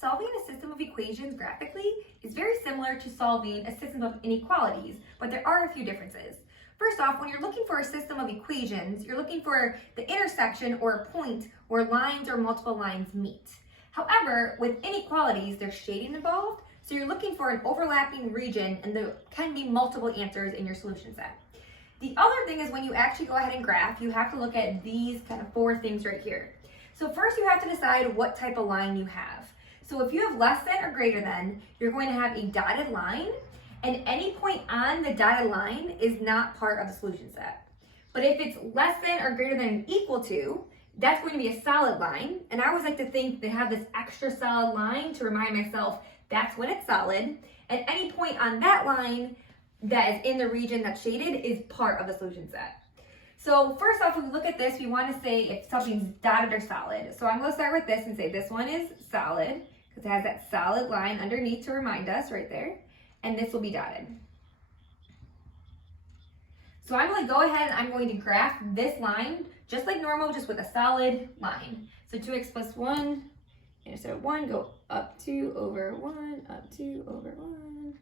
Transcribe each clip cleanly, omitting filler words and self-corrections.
Solving a system of equations graphically is very similar to solving a system of inequalities, but there are a few differences. First off, when you're looking for a system of equations, you're looking for the intersection or a point where lines or multiple lines meet. However, with inequalities, there's shading involved, so you're looking for an overlapping region and there can be multiple answers in your solution set. The other thing is when you actually go ahead and graph, you have to look at these kind of four things right here. So first you have to decide what type of line you have. So if you have less than or greater than, you're going to have a dotted line, and any point on the dotted line is not part of the solution set. But if it's less than or greater than or equal to, that's going to be a solid line. And I always like to think they have this extra solid line to remind myself that's when it's solid. And any point on that line that is in the region that's shaded is part of the solution set. So first off, when we look at this, we want to say if something's dotted or solid. So I'm going to start with this and say this one is solid because it has that solid line underneath to remind us right there. And this will be dotted. So I'm going to go ahead and I'm going to graph this line just like normal, just with a solid line. So 2x plus 1, instead of 1, go up 2 over 1, up 2 over 1,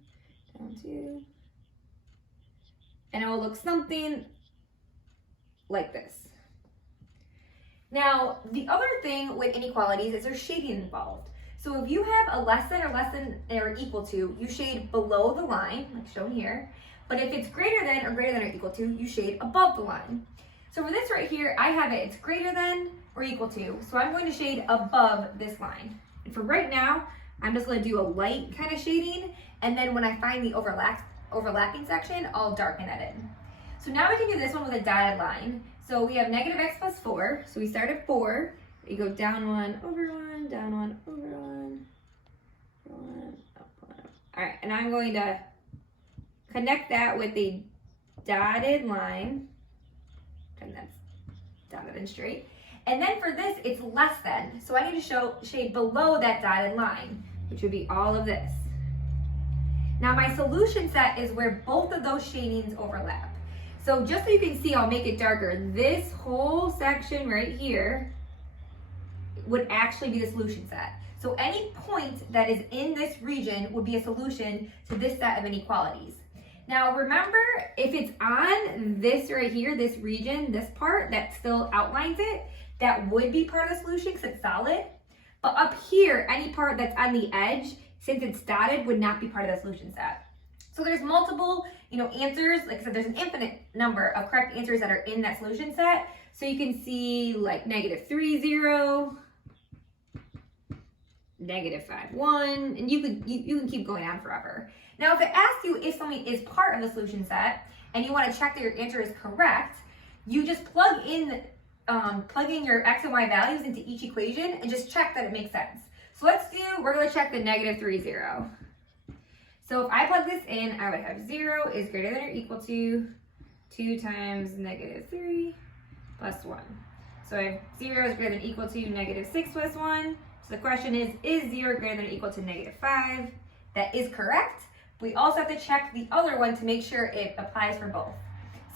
down 2. And it will look something like this. Now, the other thing with inequalities is there's shading involved. So if you have a less than or equal to, you shade below the line, like shown here. But if it's greater than or equal to, you shade above the line. So for this right here, I have it's greater than or equal to, so I'm going to shade above this line. And for right now, I'm just going to do a light kind of shading, and then when I find the overlapping section, I'll darken that in. So now we can do this one with a dotted line. So we have negative x plus 4, so we start at 4, you go down 1, over 1, down 1, over 1, 1, up, 1, up. All right, and I'm going to connect that with a dotted line, and that's dotted and straight. And then for this, it's less than, so I need to shade below that dotted line, which would be all of this. Now my solution set is where both of those shadings overlap. So just so you can see, I'll make it darker. This whole section right here would actually be the solution set. So any point that is in this region would be a solution to this set of inequalities. Now remember, if it's on this right here, this region, this part that still outlines it, that would be part of the solution because it's solid. But up here, any part that's on the edge, since it's dotted, would not be part of the solution set. So there's multiple, answers. Like I said, there's an infinite number of correct answers that are in that solution set. So you can see like -3, 0, -5, 1, and you can keep going on forever. Now, if it asks you if something is part of the solution set and you want to check that your answer is correct, you just plug in your x and y values into each equation and just check that it makes sense. So we're going to check the -3, 0. So if I plug this in, I would have 0 is greater than or equal to 2 times -3 plus 1. So I have 0 is greater than or equal to -6 plus 1. So the question is 0 greater than or equal to -5? That is correct. We also have to check the other one to make sure it applies for both.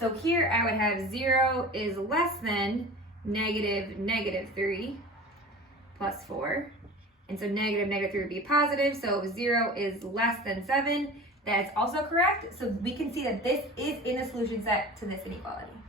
So here I would have 0 is less than -3 plus 4. And so -3 would be positive. So 0 is less than 7. That's also correct. So we can see that this is in the solution set to this inequality.